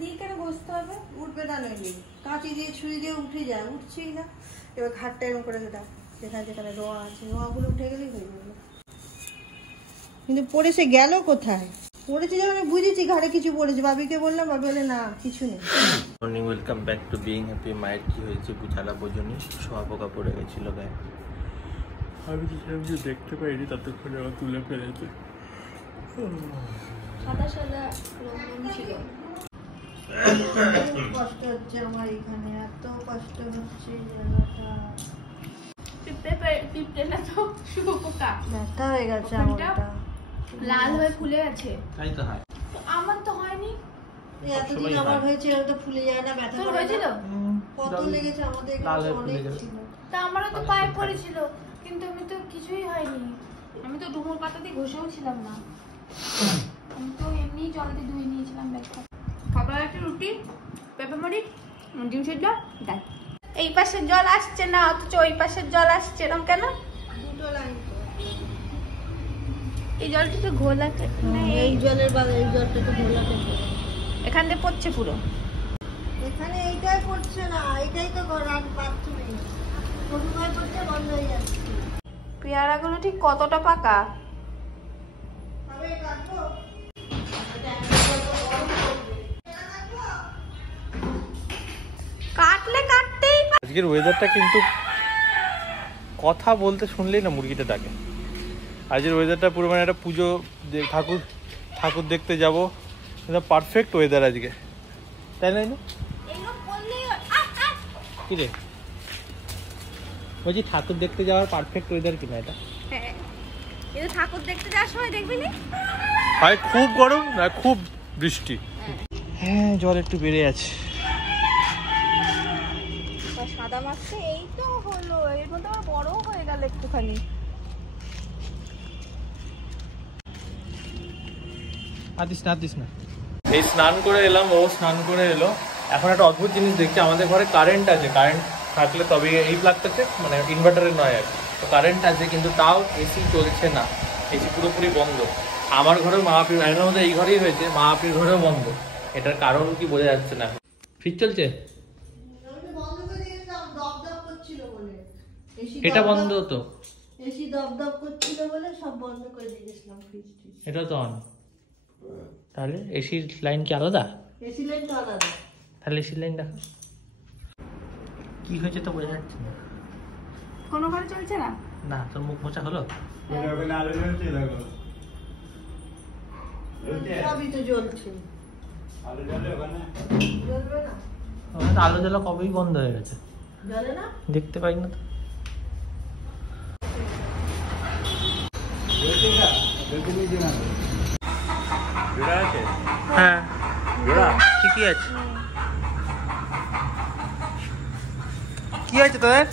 দিয়ে কেন বসতে হবে? উঠবে না, নইলে কাঁচি দিয়ে ছুরি দিয়ে উঠে যায়, উঠছেই না। এবার ঘাটটা এরকম করে সেটা যেখানে যেখানে রোয়া আছে, রোয়াগুলো উঠে গেলেই হয়ে যাবে। কিন্তু পড়ে সে গেল কোথায়? পড়েছে যখন আমি বুঝেছি ঘাড়ে কিছু পড়েছে, ভাবিকে বললাম, ভাবি বলে না কিছু নেই। Morning, welcome back to being happy. মায়ের কি হয়েছে বুঝালা বোঝনি, শোয়া পোকা পড়ে গেছিল গায়ে। আমি কিছু দেখতে পাইনি, ততক্ষণে আমার তুলে ফেলেছে। সাদা সাদা রঙ ছিল। কষ্ট হচ্ছে আমার এখানে, এত কষ্ট হচ্ছে জায়গাটা। পিঁপড়ে না তো শুয়োপোকা ব্যথা হয়ে গেছে আমারটা, লাল হয়ে ফুলে গেছে। তাই তো হয়, আমার তো হয়নি। এতদিন আমার হয়েছে, এটা তো ফুলে যায় না, ব্যথা করে হয়েছিল। কত লেগেছে আমাদের অনেক ছিল। তা আমারও তো পায়ে পড়েছিল, কিন্তু আমি তো কিছুই হয়নি। আমি তো ডুমুর পাতা দিয়ে ঘষেও ছিলাম না, আমি তো এমনি জল দিয়ে ধুয়ে নিয়েছিলাম ব্যাগটা। খাবার একটা রুটি, পেঁপে মরিচ, ডিম সিদ্ধ, ডাল। এই পাশের জল আসছে না, অথচ ওই পাশের জল আসছে, এরকম কেন? দুটো লাইন তো। এই জলটা তো ঘোলা, এই জলের বা এই জলটা তো ঘোলা থেকে এখান দিয়ে পড়ছে পুরো। এখানে এইটাই পড়ছে না, এইটাই তো রাত বাথরুমে প্রথমবার পড়ছে, বন্ধ হয়ে যাচ্ছে। পেয়ারাগুলো ঠিক কতটা পাকা? কাটলে কাটতেই। আজকের ওয়েদারটা কিন্তু কথা বলতে শুনলেই না মুরগিটা ডাকে। আজকের ওয়েদারটা পুরো মানে একটা পুজো, ঠাকুর দেখতে যাবো, পারফেক্ট ওয়েদার আজকে, তাই না? কি রে বলছি, ঠাকুর দেখতে যাওয়ার পারফেক্ট ওয়েদার কিনা এটা? হ্যাঁ, কিন্তু ঠাকুর দেখতে যাওয়ার সময় দেখবি না হয় খুব গরম না খুব বৃষ্টি। হ্যাঁ, জল একটু বেড়ে আছে। সাদা মাছটা এই তো হলো, এর মধ্যে আবার বড় হয়ে গেল একটুখানি। দিস না। এই স্নান করে এলাম, ও স্নান করে এলো। এখন একটা অদ্ভুত জিনিস দেখছি, আমাদের ঘরে কারেন্ট আছে, কারেন্ট থাকলে তবে এই প্লাগটাতে মানে ইনভার্টারের নয় আর কি, তো কারেন্ট আছে কিন্তু তাও এসি চলছে না, এসি পুরোপুরি বন্ধ। আমার ঘরেও মাহাপির আইনের মধ্যে এই ঘরেই হয়েছে, মাহাপির ঘরেও বন্ধ। এটার কারণ কি বোঝা যাচ্ছে না। ফ্রিজ চলছে, এটা বন্ধ তো, এসি দপদপ করছিল বলে সব বন্ধ করে দিয়েছিলাম ফ্রিজ। এটা তো অন। তাহলে এসির লাইন কি আলাদা? এসি লাইন তো আলাদা। তাহলে এসির লাইন দেখো কি হয়েছে তো বোঝা যাচ্ছে না। কোনো ঘরে চলছে না? না, তোর মুখ মোছা হলো? সবই তো জ্বলছে, জ্বলবে না? আলো জ্বালা কবেই বন্ধ হয়ে গেছে, জ্বলে না, দেখতে পাই না তো। হ্যাঁ, ঠিকই আছে। কি হয়েছে তোদের?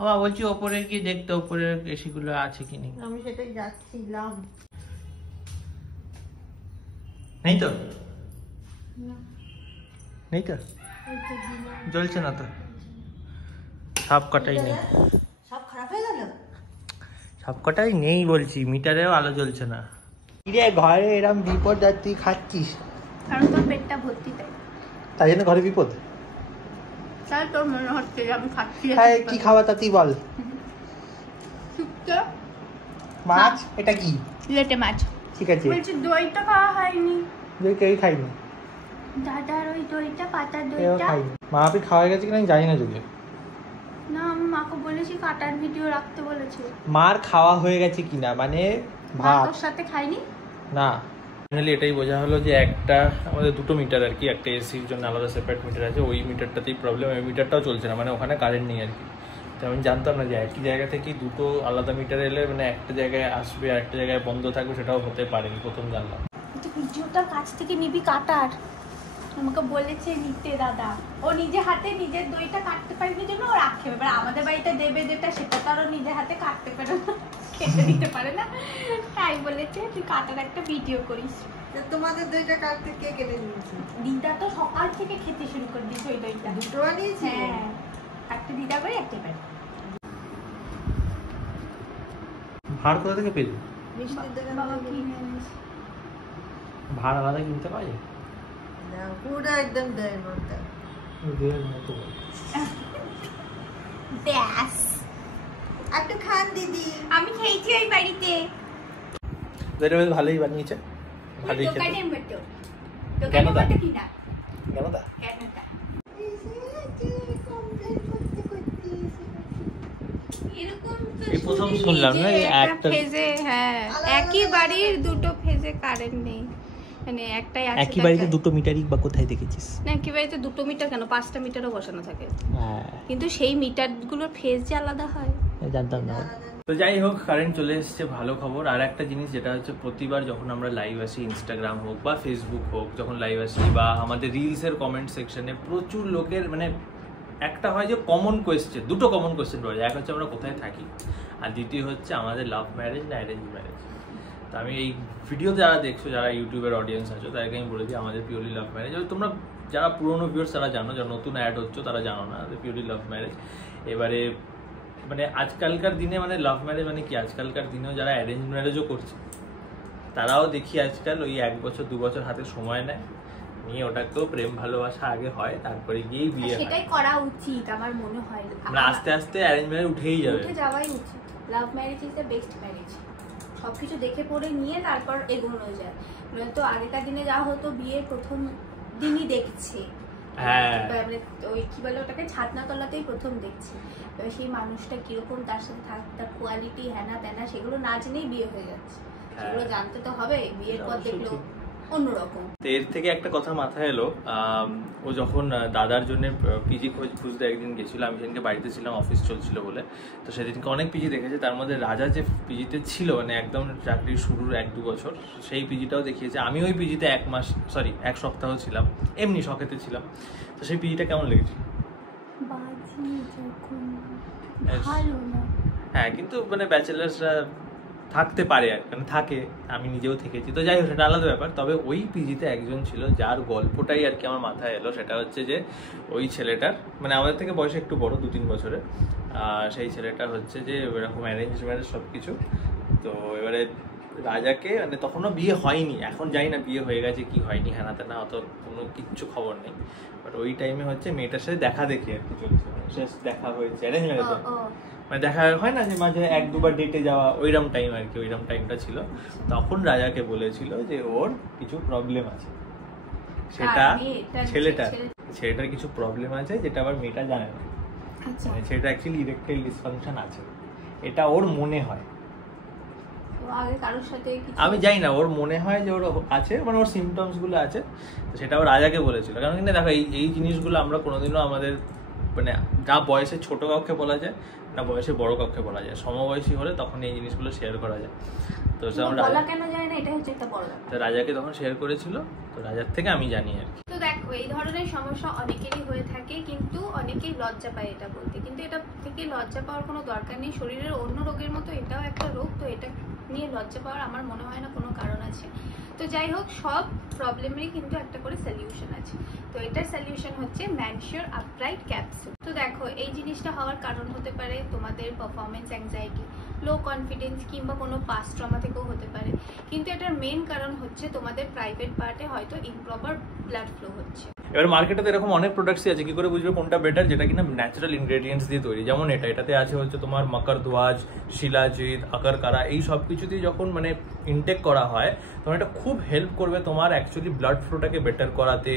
আমার বলছি ওপরে গিয়ে দেখতে, ওপরে এসি গুলো আছে কি নেই। আমি সেটাই যাচ্ছিলাম। নেই তো, নেই তো, জ্বলছে না তো, সব কটাই নেই। সব খারাপ হয়ে গেল, সব কটাই নেই বলছি, মিটারেও আলো জ্বলছে না। কিরে ঘরে এরম বিপদ আর তুই খাচ্ছিস? কারণ তোর পেটটা ভর্তি, তাই জন্য ঘরে বিপদ। তাই তোর মনে হচ্ছে যে আমি খাচ্ছি। হ্যাঁ, কি খাওয়া তা তুই বল। শুক্তো মাছ, এটা কি? লেটে মাছ। ঠিক আছে, বলছি দইটা খাওয়া হয়নি। দই কেউই খাইনি, দাদার ওই দইটা, পাতার কেউ দইটা খাইনি। মা আপনি খাওয়া গেছে কিনা আমি জানি না যদিও। না, আমি মাকে বলেছি কাটার ভিডিও রাখতে বলেছে। মার খাওয়া হয়ে গেছে কিনা মানে ভাত তোর সাথে খাইনি না। ফাইনালি এটাই বোঝা হলো যে একটা আমাদের দুটো মিটার আর কি, একটা এসির জন্য আলাদা সেপারেট মিটার আছে, ওই মিটারটাতেই প্রবলেম, ওই মিটারটাও চলছে না, মানে ওখানে কারেন্ট নেই আর কি। তো আমি জানতাম না যে একই জায়গা থেকে দুটো আলাদা মিটার এলে মানে একটা জায়গায় আসবে আর একটা জায়গায় বন্ধ থাকবে, সেটাও হতে পারে, প্রথম জানলাম। তুই ভিডিওটা কাছ থেকে নিবি কাটার, আমাকে বলেছে নিতে দাদা। ও নিজে হাতে নিজের দইটা কাটতে পারবে জন্য ও রাখে, এবার আমাদের বাড়িতে দেবে যেটা সেটা তো আরো নিজে হাতে কাটতে পারে না, কেটে দিতে পারে না, তাই বলেছে তুই কাটার একটা ভিডিও করিস। তোমাদের দইটা কাটতে কে কেটে নিয়েছে? দিদা তো সকাল থেকে খেতে শুরু করে দিয়েছে ওই দইটা। দুটো বানিয়েছি? হ্যাঁ, একটা দিদা করে একটা পাই। ভাড় কোথা থেকে পেলি? মিষ্টির দোকান বাবা কিনে এনেছে। ভাড় আলাদা কিনতে পাওয়া যায়? না পুরো একদম দইয়ের মতো। ব্যাস একটু খান দিদি। আমি খেয়েছি ওই বাড়িতে। এটা বেশ ভালোই বানিয়েছে, ভালোই খেতে। দোকানের মতো। কেন দোকানের দা? মতো কিনা? কেন দা? কেন দা? এরকম তো এই প্রথম শুনিনি শুনলাম না যে যে একটা একটা ফেজে, হ্যাঁ একই বাড়ির দুটো ফেজে কারেন্ট নেই, মানে একটাই আছে। একই বাড়িতে দুটো মিটারই বা কোথায় দেখেছিস? না একই বাড়িতে দুটো মিটার কেন, 5টা মিটারও বসানো থাকে, হ্যাঁ কিন্তু সেই মিটারগুলোর ফেজ যে আলাদা হয়। জানতাম না। তো যাই হোক, কারেন্ট চলে এসেছে, ভালো খবর। আর একটা জিনিস যেটা হচ্ছে, প্রতিবার যখন আমরা লাইভ আসি, ইনস্টাগ্রাম হোক বা ফেসবুক হোক, যখন লাইভ আসি বা আমাদের রিলসের কমেন্ট সেকশনে প্রচুর লোকের মানে একটা হয় যে কমন কোয়েশ্চেন, দুটো কমন কোয়েশ্চেন পাওয়া যায়। এক হচ্ছে আমরা কোথায় থাকি, আর দ্বিতীয় হচ্ছে আমাদের লাভ ম্যারেজ না অ্যারেঞ্জ ম্যারেজ। তো আমি এই ভিডিও যারা দেখছো, যারা ইউটিউবের অডিয়েন্স আছো, তাদেরকে আমি বলে দিই আমাদের পিওরলি লাভ ম্যারেজ। তোমরা যারা পুরোনো ভিউয়ার্স তারা জানো, যারা নতুন অ্যাড হচ্ছে তারা জানো না, পিওরলি লাভ ম্যারেজ। এবারে মানে আজকালকার দিনে মানে লাভ ম্যারেজ মানে কি, আজকালকার দিনেও যারা অ্যারেঞ্জ ম্যারেজও করছে তারাও দেখি আজকাল ওই 1 বছর 2 বছর হাতে সময় নেয় নিয়ে, ওটাকেও প্রেম ভালোবাসা আগে হয়, তারপরে গিয়েই বিয়ে হয়। সেটাই করা উচিত আমার মনে হয়। মানে আস্তে আস্তে অ্যারেঞ্জ ম্যারেজ উঠেই যাবে, উঠে যাওয়াই উচিত। Love marriage is the best marriage. সবকিছু দেখে পড়ে নিয়ে তারপর এগোনো যায়। তো আগেকার দিনে যা হতো, বিয়ের প্রথম দিনই দেখছে, হ্যাঁ মানে ওই কি বলে ওটাকে, ছাদনা তলাতেই প্রথম দেখছে। এবার সেই মানুষটা কিরকম, তার সাথে তার কোয়ালিটি, হ্যানা ত্যানা, সেগুলো না জেনেই বিয়ে হয়ে যাচ্ছে। সেগুলো জানতে তো হবে, বিয়ের পর দেখলো অন্যরকম। এর থেকে একটা কথা মাথায় এলো, ও যখন দাদার জন্য পিজি খুঁজতে একদিন গেছিল, আমি সেদিনকে বাড়িতে ছিলাম, অফিস চলছিল বলে। তো সেদিনকে অনেক পিজি দেখেছে, তার মধ্যে রাজা যে পিজিতে ছিল মানে একদম চাকরির শুরুর 1-2 বছর, সেই পিজিটাও দেখিয়েছে। আমি ওই পিজিতে 1 সপ্তাহ ছিলাম, এমনি শখেতে ছিলাম। তো সেই পিজিটা কেমন লেগেছিল? হ্যাঁ, কিন্তু মানে ব্যাচেলার্সরা থাকতে পারে আর মানে থাকে, আমি নিজেও থেকেছি, তো যাই হোক সেটা আলাদা ব্যাপার। তবে ওই পিজিতে একজন ছিল যার গল্পটাই আর কি আমার মাথায় এলো। সেটা হচ্ছে যে ওই ছেলেটার মানে আমাদের থেকে বয়সে একটু বড়, 2-3 বছরের। সেই ছেলেটা হচ্ছে যে এরকম অ্যারেঞ্জ ম্যারেজ সব কিছু। তো এবারে রাজাকে মানে তখনও বিয়ে হয়নি, এখন জানি না বিয়ে হয়ে গেছে কি হয়নি, হ্যানা তেনা অত কোনো কিচ্ছু খবর নেই। বাট ওই টাইমে হচ্ছে মেয়েটার সাথে দেখা দেখি আর কি চলছে, শেষ দেখা হয়েছে অ্যারেঞ্জ ম্যারেজে। মানে দেখা হয় না যে মাঝে 1-2 বার ডেটে যাওয়া, ওইরকম টাইম আর কি, ওইরকম টাইমটা ছিল। তখন রাজাকে বলেছিল যে ওর কিছু প্রবলেম আছে, সেটা ছেলেটার কিছু প্রবলেম আছে যেটা আবার মেয়েটা জানে না। মানে ছেলেটা অ্যাকচুয়ালি ইরেকটাইল ডিসফাংশন আছে, এটা ওর মনে হয়। আমি জানি না, ওর মনে হয় যে ওর আছে, মানে ওর সিমটমস গুলো আছে। সেটা ও রাজাকে বলেছিল, কারণ কিন্তু দেখো এই জিনিসগুলো আমরা কোনোদিনও আমাদের মানে যা বয়সে ছোট কাউকে বলা যায় না বয়সে বড় কাউকে বলা যায়, সমবয়সী হলে তখন এই জিনিসগুলো শেয়ার করা যায়। তো রাজাকে তখন শেয়ার করেছিল, তো রাজার থেকে আমি জানি আর কি। তো দেখো এই ধরনের সমস্যা অনেকেরই হয়ে থাকে, কিন্তু অনেকেই লজ্জা পায় এটা বলতে, কিন্তু এটা থেকে লজ্জা পাওয়ার কোনো দরকার নেই। শরীরের অন্য রোগের মতো এটাও একটা রোগ, তো এটা নিয়ে লজ্জা পাওয়ার আমার মনে হয় না কোনো কারণ আছে। তো যাই হোক, সব প্রবলেমেরই কিন্তু একটা করে সলিউশন আছে। তো এটার সলিউশন হচ্ছে ম্যানশিওর আপরাইট ক্যাপসুল। তো দেখো এই জিনিসটা হওয়ার কারণ হতে পারে তোমাদের পারফরমেন্স অ্যাংজাইটি, লো কনফিডেন্স কিংবা কোনো পাস্ট ট্রমা থেকেও হতে পারে। কিন্তু এটার মেন কারণ হচ্ছে তোমাদের প্রাইভেট পার্টে হয়তো ইমপ্রপার ব্লাড ফ্লো হচ্ছে। এবার মার্কেটে এরকম অনেক প্রোডাক্টসই আছে, কি করে বুঝবে কোনটা বেটার, যেটা কিনা ন্যাচারাল ইনগ্রেডিয়েন্টস দিয়ে তৈরি। যেমন এটাতে আছে হচ্ছে তোমার মকরদোয়াজ, শিলাজিৎ, আকরকারা, এই সব কিছু দিয়ে যখন মানে ইনটেক করা হয় তখন এটা খুব হেল্প করবে তোমার অ্যাকচুয়ালি ব্লাড ফ্লোটাকে বেটার করাতে,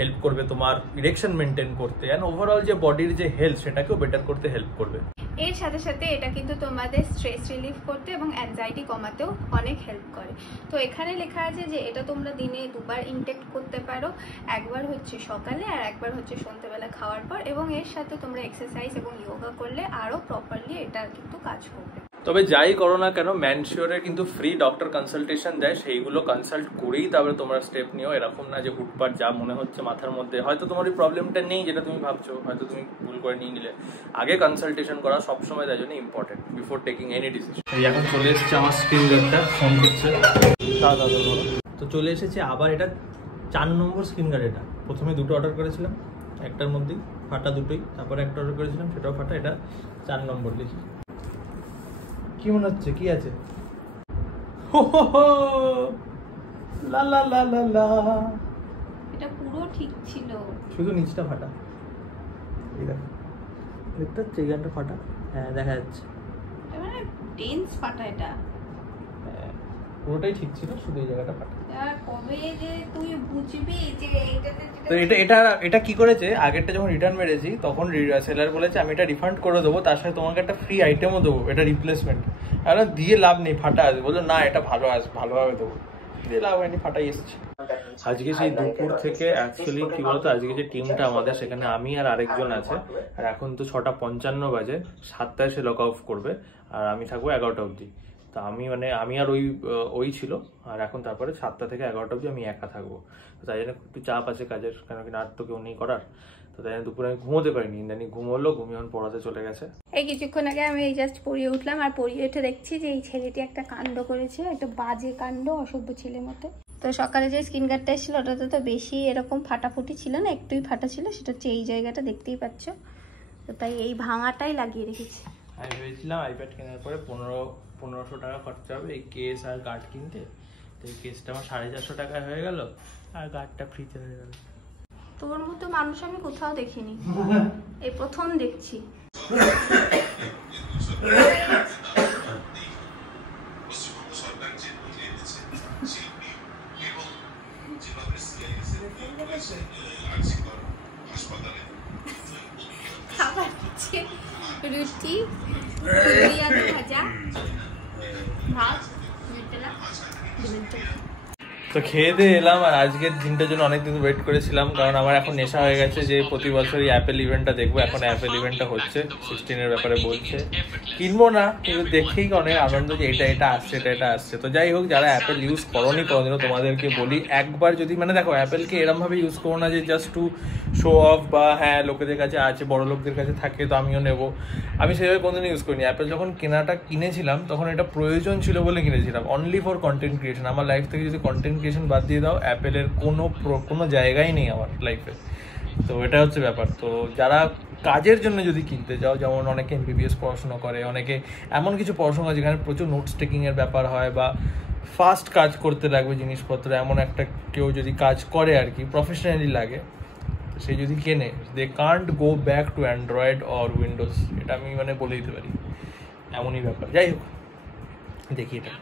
হেল্প করবে তোমার ইরেকশন মেনটেন করতে, অ্যান্ড ওভারঅল যে বডির যে হেলথ সেটাকেও বেটার করতে হেল্প করবে। এর সাথে সাথে এটা কিন্তু তোমাদের স্ট্রেস রিলিফ করতে এবং অ্যাংজাইটি কমাতেও অনেক হেল্প করে। তো এখানে লেখা আছে যে এটা তোমরা দিনে 2বার ইনটেক করতে পারো, একবার হচ্ছে সকালে আর একবার হচ্ছে সন্ধ্যেবেলা খাওয়ার পর, এবং এর সাথে তোমরা এক্সারসাইজ এবং যোগা করলে আরও প্রপারলি এটা কিন্তু কাজ করবে। তবে যাই করো না কেন, ম্যানশিওরে কিন্তু ফ্রি ডক্টর কনসালটেশন দেয়, সেইগুলো কনসাল্ট করেই তারপরে তোমরা স্টেপ নিও। এরকম না যে হুটপাট যা মনে হচ্ছে মাথার মধ্যে, হয়তো তোমার এই প্রবলেমটা নেই যেটা তুমি ভাবছো, হয়তো তুমি ভুল করে নিয়ে নিলে। আগে কনসালটেশন করা সবসময় তার জন্য important before taking any decision. এখন চলে এসেছে আমার স্ক্রিন গার্ডটা, ফোন করছে। তো চলে এসেছে আবার, এটা 4 নম্বর স্ক্রিন গার্ড। এটা প্রথমে 2টো অর্ডার করেছিলাম, একটার মধ্যেই ফাটা দুটোই, তারপরে একটা অর্ডার করেছিলাম সেটাও ফাটা, এটা 4 নম্বর। দেখি কি মনে হচ্ছে, কি আছে? এটা পুরো ঠিক ছিল, শুধু নিচটা ফাটা। এই দেখো, দেখতে হচ্ছে এই গানটা ফাটা। হ্যাঁ দেখা যাচ্ছে, মানে টেন্স ফাটা। এটা পুরোটাই ঠিক ছিল, শুধু এই জায়গাটা ফাটা। কবে যে তুই বুঝবি যে এইটাতে তো এটা কি করেছে, আগেরটা যখন রিটার্ন মেরেছি তখন সেলার বলেছে আমি এটা রিফান্ড করে দেবো, তার সাথে তোমাকে একটা ফ্রি আইটেমও দেবো, এটা রিপ্লেসমেন্ট। আর দিয়ে লাভ নেই, ফাটা আসবে। বললো না এটা ভালো আসবে, ভালোভাবে দেবো, দিয়ে লাভ হয়নি, ফাটাই এসছে। আজকে সেই দুপুর থেকে অ্যাকচুয়ালি কি বলতো, আজকে যে টিমটা আমাদের সেখানে আমি আর আরেকজন আছে, আর এখন তো 6:55 বাজে, 7টায় সে লগ আউট করবে, আর আমি থাকবো 11টা অবধি। তা আমি আর ওই ছিল, আর এখন তারপরে 7টা থেকে 11টা অবধি আমি একা থাকবো। তো তাই জন্য একটু চাপ আছে কাজের, কেন কি আর তো কেউ নেই করার। তো তাই জন্য দুপুরে আমি ঘুমোতে পারিনি, ইন্দানি ঘুমোলো, ঘুমিয়ে পড়াতে চলে গেছে। এই কিছুক্ষণ আগে আমি এই জাস্ট পড়িয়ে উঠলাম, আর পড়িয়ে উঠে দেখছি যে এই ছেলেটি একটা কাণ্ড করেছে, একটা বাজে কাণ্ড, অসভ্য ছেলের মতো। তো সকালে যে স্কিন গার্ডটা এসেছিল ওটাতে তো বেশি এরকম ফাটাফুটি ছিল না, একটুই ফাটা ছিল, সেটা হচ্ছে এই জায়গাটা, দেখতেই পাচ্ছ। তো তাই এই ভাঙাটাই লাগিয়ে রেখেছি। আমি ভেবেছিলাম আইপ্যাড কেনার পরে 1500 টাকা খরচা হবে এই কেস আর গার্ড কিনতে, তো এই কেসটা আমার 450 টাকায় হয়ে গেল, আর গার্ডটা ফ্রিতে হয়ে গেল। তোর মতো মানুষ আমি কোথাও দেখিনি, এই প্রথম দেখছি। খাবার হচ্ছে রুটি, আলু ভাজা, ভাত, নিউটেলা, ডিমের চপ। তো খেয়ে দিয়ে এলাম, আর আজকের দিনটার জন্য অনেকদিন ওয়েট করেছিলাম, কারণ আমার এখন নেশা হয়ে গেছে যে প্রতি বছরই অ্যাপেল ইভেন্টটা দেখবো। এখন অ্যাপেল ইভেন্টটা হচ্ছে, 16-এর ব্যাপারে বলছে, কিনবো না কিন্তু দেখেই অনেক আনন্দ যে এটা আসছে, এটা আসছে। তো যাই হোক, যারা অ্যাপেল ইউজ করোনি কোনোদিনও, তোমাদেরকে বলি একবার যদি, মানে দেখো অ্যাপেলকে এরমভাবে ইউজ করো না যে জাস্ট টু শো অফ, বা হ্যাঁ লোকেদের কাছে আছে, বড় লোকদের কাছে থাকে তো আমিও নেবো। আমি সেভাবে কোনোদিনও ইউজ করিনি অ্যাপেল। যখন কিনেছিলাম তখন এটা প্রয়োজন ছিল বলে কিনেছিলাম, অনলি ফর কন্টেন্ট ক্রিয়েশন। আমার লাইফ থেকে যদি কন্টেন্ট ক্রিয়েশন বাদ দিয়ে দাও, অ্যাপেলের কোনো জায়গাই নেই আমার লাইফে। তো এটা হচ্ছে ব্যাপার। তো যারা কাজের জন্য যদি কিনতে যাও, যেমন অনেকে MBBS পড়াশোনা করে, অনেকে এমন কিছু পড়াশোনা যেখানে প্রচুর নোটস টেকিংয়ের ব্যাপার হয়, বা ফাস্ট কাজ করতে লাগবে জিনিসপত্র, এমন একটা কেউ যদি কাজ করে আর কি, প্রফেশনালি লাগে, সে যদি কেনে, they can't go back to Android or Windows. এটা আমি বলে দিতে পারি, এমনই ব্যাপার। যাই হোক, দেখি এটা।